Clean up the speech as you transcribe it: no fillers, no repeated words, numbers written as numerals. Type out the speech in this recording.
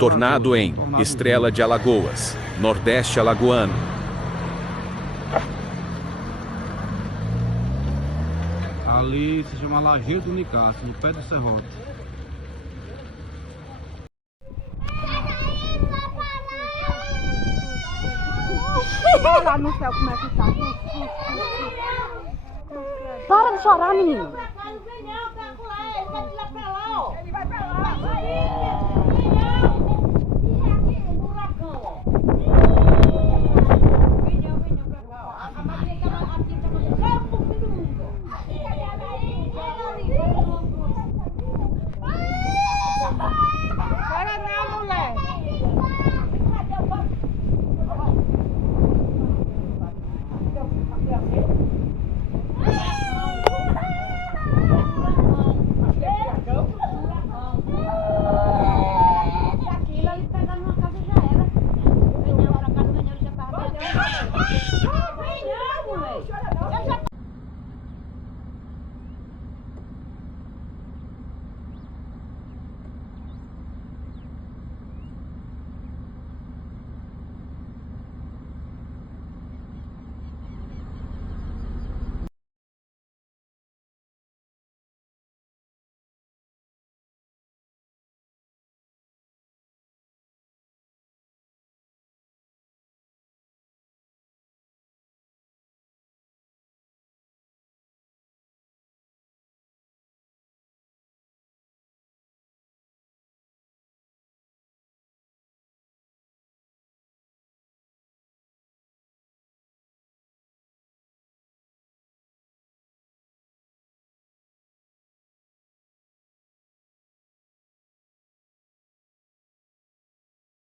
Tornado em Estrela de Alagoas, Nordeste Alagoano. Ali se chama Lajeiro do Nicásio, no pé do serrote. Olha lá no céu como é que tá. Para de chorar, menino. Ele vai pra lá, ó. Ele vai pra lá.